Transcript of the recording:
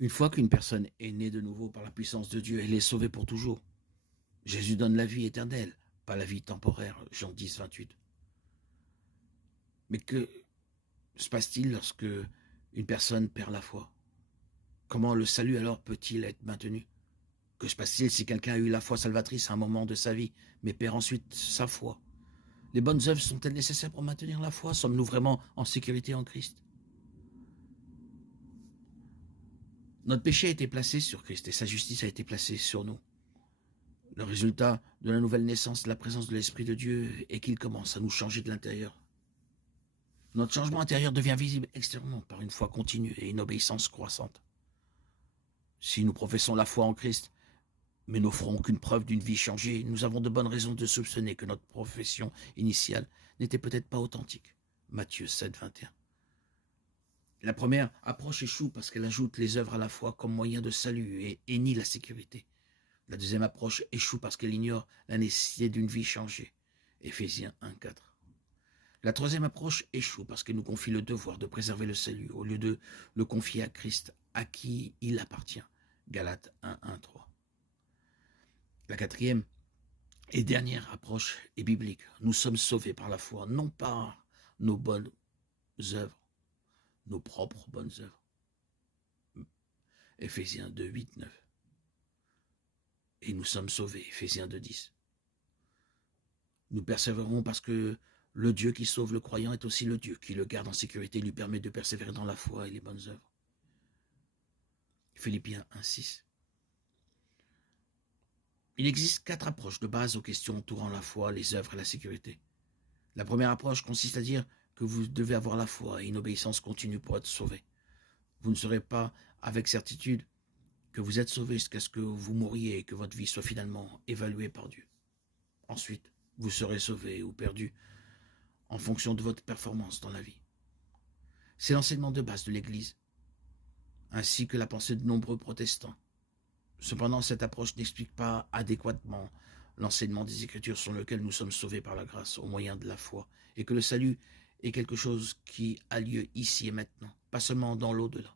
Une fois qu'une personne est née de nouveau par la puissance de Dieu, elle est sauvée pour toujours. Jésus donne la vie éternelle, pas la vie temporaire, Jean 10, 28. Mais que se passe-t-il lorsque une personne perd la foi? Comment le salut alors peut-il être maintenu? Que se passe-t-il si quelqu'un a eu la foi salvatrice à un moment de sa vie, mais perd ensuite sa foi? Les bonnes œuvres sont-elles nécessaires pour maintenir la foi? Sommes-nous vraiment en sécurité en Christ? Notre péché a été placé sur Christ et sa justice a été placée sur nous. Le résultat de la nouvelle naissance, de la présence de l'Esprit de Dieu, est qu'il commence à nous changer de l'intérieur. Notre changement intérieur devient visible extérieurement par une foi continue et une obéissance croissante. Si nous professons la foi en Christ, mais n'offrons aucune preuve d'une vie changée, nous avons de bonnes raisons de soupçonner que notre profession initiale n'était peut-être pas authentique. Matthieu 7, 21. La première approche échoue parce qu'elle ajoute les œuvres à la foi comme moyen de salut et nie la sécurité. La deuxième approche échoue parce qu'elle ignore la nécessité d'une vie changée. Éphésiens 1, 4. La troisième approche échoue parce qu'elle nous confie le devoir de préserver le salut au lieu de le confier à Christ, à qui il appartient. Galates 1, 1, 3. La quatrième et dernière approche est biblique. Nous sommes sauvés par la foi, non par nos bonnes œuvres, nos propres bonnes œuvres. Éphésiens 2, 8, 9. Et nous sommes sauvés, Éphésiens 2, 10. Nous persévérons parce que le Dieu qui sauve le croyant est aussi le Dieu qui le garde en sécurité et lui permet de persévérer dans la foi et les bonnes œuvres. Philippiens 1, 6. Il existe 4 approches de base aux questions entourant la foi, les œuvres et la sécurité. La première approche consiste à dire que vous devez avoir la foi et une obéissance continue pour être sauvé. Vous ne saurez pas avec certitude que vous êtes sauvé jusqu'à ce que vous mouriez et que votre vie soit finalement évaluée par Dieu. Ensuite, vous serez sauvé ou perdu en fonction de votre performance dans la vie. C'est l'enseignement de base de l'Église, ainsi que la pensée de nombreux protestants. Cependant, cette approche n'explique pas adéquatement l'enseignement des Écritures sur lequel nous sommes sauvés par la grâce au moyen de la foi, et que le salut est quelque chose qui a lieu ici et maintenant, pas seulement dans l'au-delà.